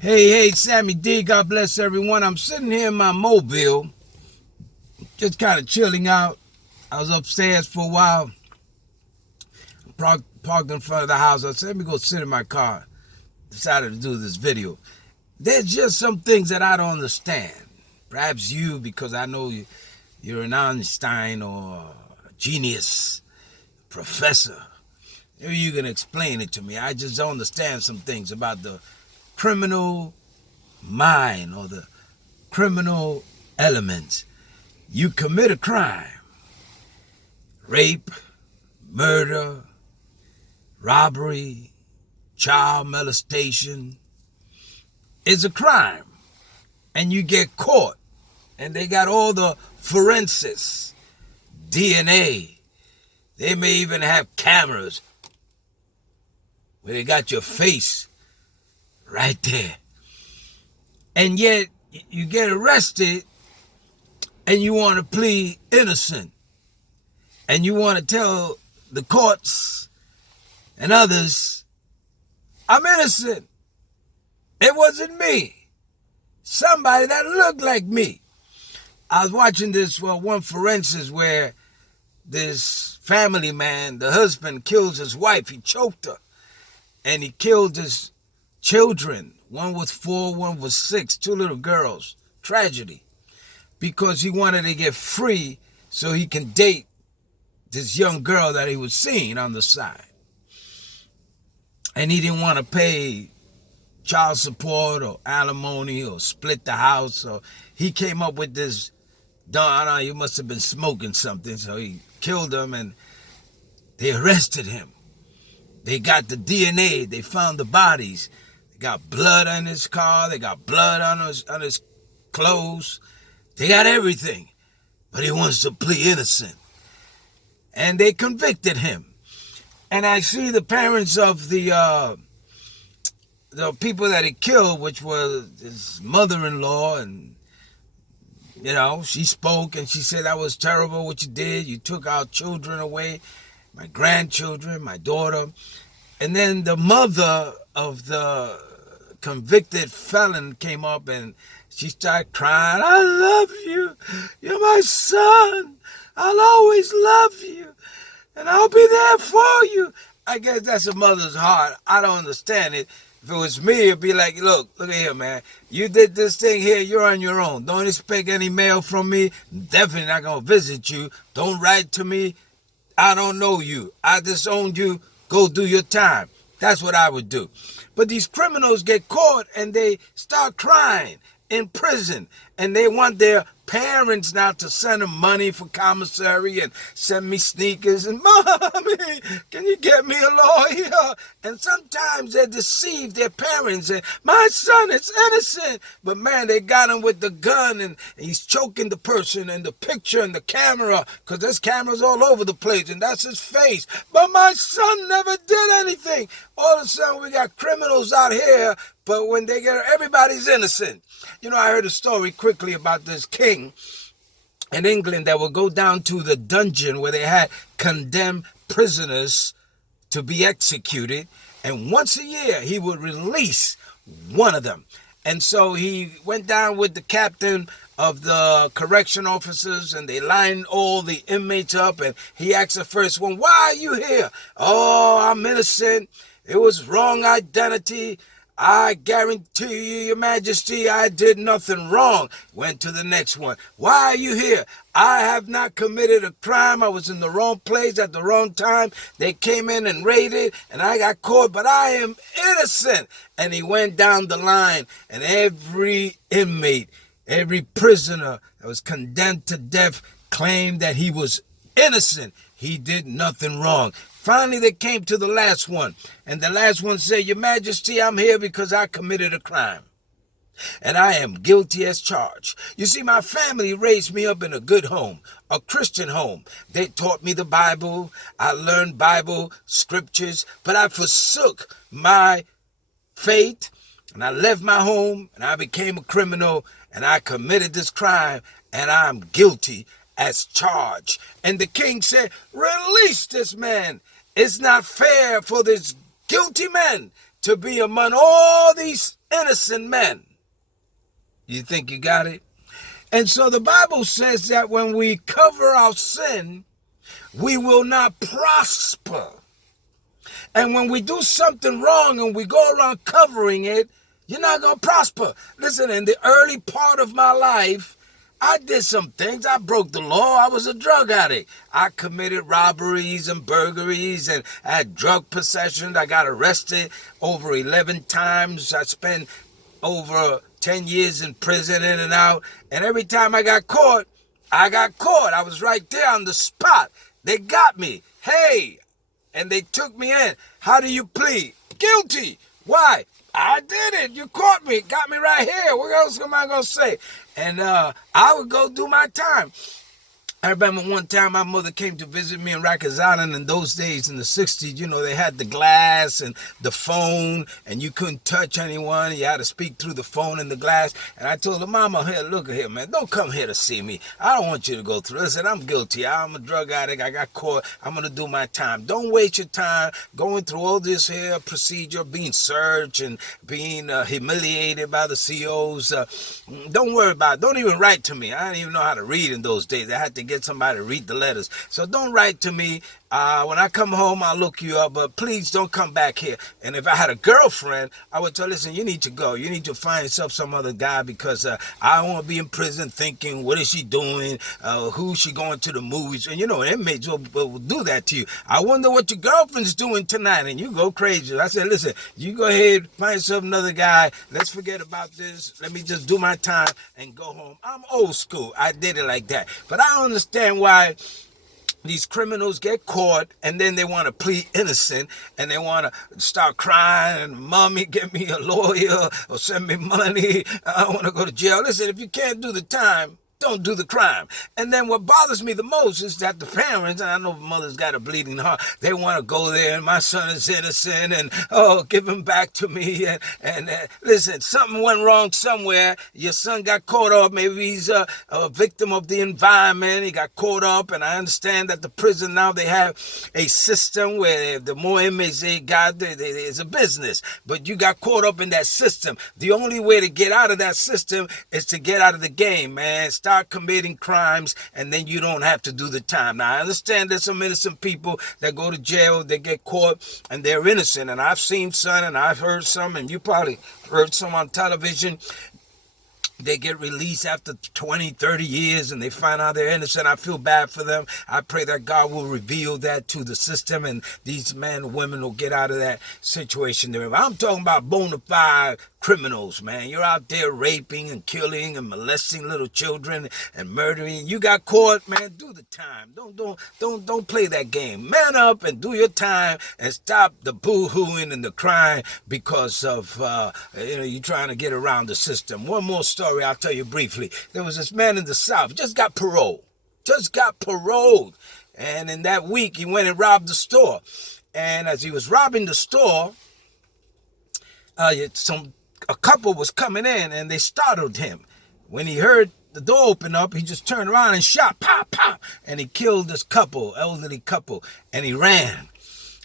Hey, Sammy D, God bless everyone. I'm sitting here in my mobile, just kind of chilling out. I was upstairs for a while, parked in front of the house. I said, let me go sit in my car. Decided to do this video. There's just some things that I don't understand. Perhaps you, because I know you're an Einstein or a genius professor. Maybe you can explain it to me. I just don't understand some things about the criminal mind or the criminal elements. You commit a crime, rape, murder, robbery, child molestation is a crime, and you get caught, and they got all the forensics, DNA. They may even have cameras where they got your face right there. And yet you get arrested and you want to plead innocent. And you want to tell the courts and others, I'm innocent. It wasn't me. Somebody that looked like me. I was watching this, one forensics where this family man, the husband, kills his wife. He choked her. And he killed his children. One was 4, one was 6, 2 little girls. Tragedy. Because he wanted to get free so he can date this young girl that he was seeing on the side. And he didn't want to pay child support or alimony or split the house. So he came up with this, I don't know, he must have been smoking something. So he killed him and they arrested him. They got the DNA. They found the bodies. They got blood on his car. They got blood on his clothes. They got everything. But he wants to plead innocent. And they convicted him. And I see the parents of the people that he killed, which was his mother-in-law, and she spoke and she said, that was terrible what you did. You took our children away. My grandchildren, my daughter. And then the mother of the convicted felon came up and she started crying, I love you. You're my son. I'll always love you. And I'll be there for you. I guess that's a mother's heart. I don't understand it. If it was me, it'd be like, look at here, man. You did this thing here, you're on your own. Don't expect any mail from me. Definitely not going to visit you. Don't write to me. I don't know you. I disowned you. Go do your time. That's what I would do. But these criminals get caught and they start crying in prison. And they want their parents now to send them money for commissary and send me sneakers. And, Mommy, can you get me a lawyer? And sometimes they deceive their parents. And my son is innocent. But, man, they got him with the gun and he's choking the person and the picture and the camera because there's cameras all over the place and that's his face. But my son never did anything. All of a sudden, we got criminals out here, but when they get everybody's innocent. I heard a story quickly about this king in England that would go down to the dungeon where they had condemned prisoners to be executed. And once a year, he would release one of them. And so he went down with the captain of the correction officers and they lined all the inmates up. And he asked the first one, why are you here? Oh, I'm innocent. It was wrong identity. I guarantee you, Your Majesty, I did nothing wrong. Went to the next one. Why are you here? I have not committed a crime. I was in the wrong place at the wrong time. They came in and raided, and I got caught, but I am innocent. And he went down the line, and every inmate, every prisoner that was condemned to death claimed that he was innocent. He did nothing wrong. Finally, they came to the last one. And the last one said, Your Majesty, I'm here because I committed a crime. And I am guilty as charged. You see, my family raised me up in a good home, a Christian home. They taught me the Bible. I learned Bible scriptures. But I forsook my faith. And I left my home. And I became a criminal. And I committed this crime. And I'm guilty as charged. And the king said, release this man. It's not fair for this guilty man to be among all these innocent men. You think you got it? And so the Bible says that when we cover our sin, we will not prosper. And when we do something wrong and we go around covering it, you're not going to prosper. Listen, in the early part of my life, I did some things. I broke the law. I was a drug addict. I committed robberies and burglaries and I had drug possession. I got arrested over 11 times. I spent over 10 years in prison, in and out. And every time I got caught, I was right there on the spot. They got me. Hey, and they took me in. How do you plead? Guilty. Why? I did it. You caught me. Got me right here. What else am I going to say? And I would go do my time. I remember one time my mother came to visit me in Rikers Island. In those days, in the 60s, you know, they had the glass and the phone, and you couldn't touch anyone. You had to speak through the phone and the glass. And I told her, Mama, here, look at here, man. Don't come here to see me. I don't want you to go through. I said, I'm guilty. I'm a drug addict. I got caught. I'm going to do my time. Don't waste your time going through all this here procedure, being searched and being humiliated by the COs. Don't worry about it. Don't even write to me. I didn't even know how to read in those days. I had to get somebody to read the letters. So don't write to me. When I come home, I'll look you up, but please don't come back here. And if I had a girlfriend, I would tell her, listen, you need to go. You need to find yourself some other guy because I don't want to be in prison thinking, what is she doing? Who's she going to the movies? And you know, inmates will do that to you. I wonder what your girlfriend's doing tonight. And you go crazy. I said, listen, you go ahead, find yourself another guy. Let's forget about this. Let me just do my time and go home. I'm old school. I did it like that. But I don't understand why these criminals get caught and then they want to plead innocent and they want to start crying and mommy, get me a lawyer or send me money. I want to go to jail. Listen, if you can't do the time, don't do the crime. And then what bothers me the most is that the parents, and I know mother's got a bleeding heart, they want to go there and my son is innocent and, oh, give him back to me. And listen, something went wrong somewhere. Your son got caught up. Maybe he's a victim of the environment. He got caught up. And I understand that the prison now, they have a system where the more inmates they got, it's a business. But you got caught up in that system. The only way to get out of that system is to get out of the game, man. Start committing crimes and then you don't have to do the time. Now, I understand there's some innocent people that go to jail, they get caught and they're innocent. And I've seen some and I've heard some, and you probably heard some on television. They get released after 20, 30 years and they find out they're innocent. I feel bad for them. I pray that God will reveal that to the system and these men and women will get out of that situation. I'm talking about bona fide criminals, man. You're out there raping and killing and molesting little children and murdering. You got caught, man. Do the time. Don't play that game. Man up and do your time and stop the boo-hooing and the crying because of you trying to get around the system. One more story I'll tell you briefly. There was this man in the South, just got paroled. And in that week, he went and robbed the store. And as he was robbing the store, a couple was coming in and they startled him. When he heard the door open up, he just turned around and shot, pop, pop. And he killed this couple, elderly couple, and he ran.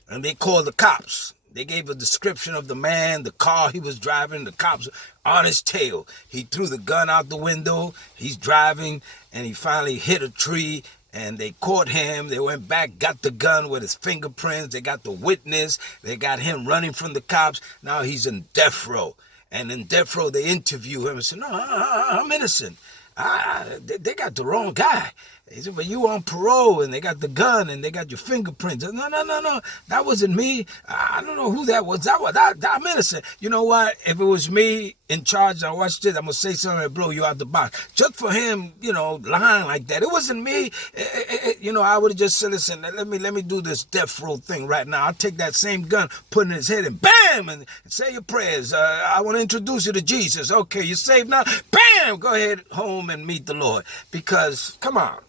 And they called the cops. They gave a description of the man, the car he was driving, the cops on his tail. He threw the gun out the window. He's driving, and he finally hit a tree, and they caught him. They went back, got the gun with his fingerprints. They got the witness. They got him running from the cops. Now he's in death row. And in death row, they interview him and say, no, I'm innocent. They got the wrong guy. He said, but you on parole and they got the gun and they got your fingerprints. No. That wasn't me. I don't know who that was. I'm innocent. You know what? If it was me in charge, I watched this, I'm going to say something that blow you out the box. Just for him, lying like that. It wasn't me. I would have just said, listen, let me do this death row thing right now. I'll take that same gun, put it in his head and bam, and say your prayers. I want to introduce you to Jesus. Okay, you're saved now. Bam, go ahead home and meet the Lord. Because, come on.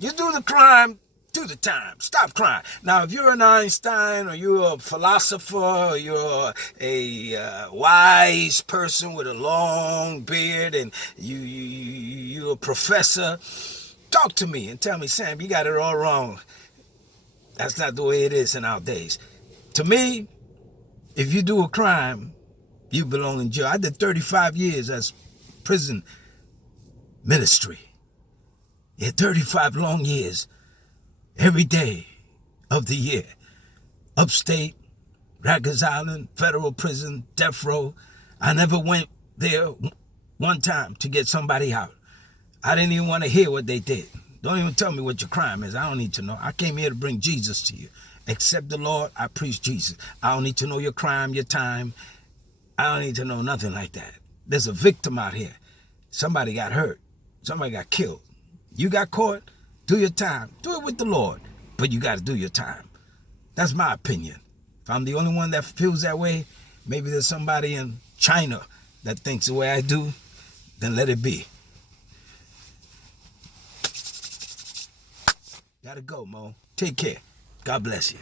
You do the crime, do the time. Stop crying. Now, if you're an Einstein or you're a philosopher or you're a wise person with a long beard and you're a professor, talk to me and tell me, Sam, you got it all wrong. That's not the way it is in our days. To me, if you do a crime, You belong in jail. I did 35 years as prison ministry. Yeah, 35 long years. Every day of the year. Upstate, Rikers Island, federal prison, death row. I never went there one time to get somebody out. I didn't even want to hear what they did. Don't even tell me what your crime is. I don't need to know. I came here to bring Jesus to you. Accept the Lord, I preach Jesus. I don't need to know your crime, your time. I don't need to know nothing like that. There's a victim out here. Somebody got hurt. Somebody got killed. You got caught, do your time. Do it with the Lord, but you got to do your time. That's my opinion. If I'm the only one that feels that way, maybe there's somebody in China that thinks the way I do, then let it be. Gotta go, Mo. Take care. God bless you.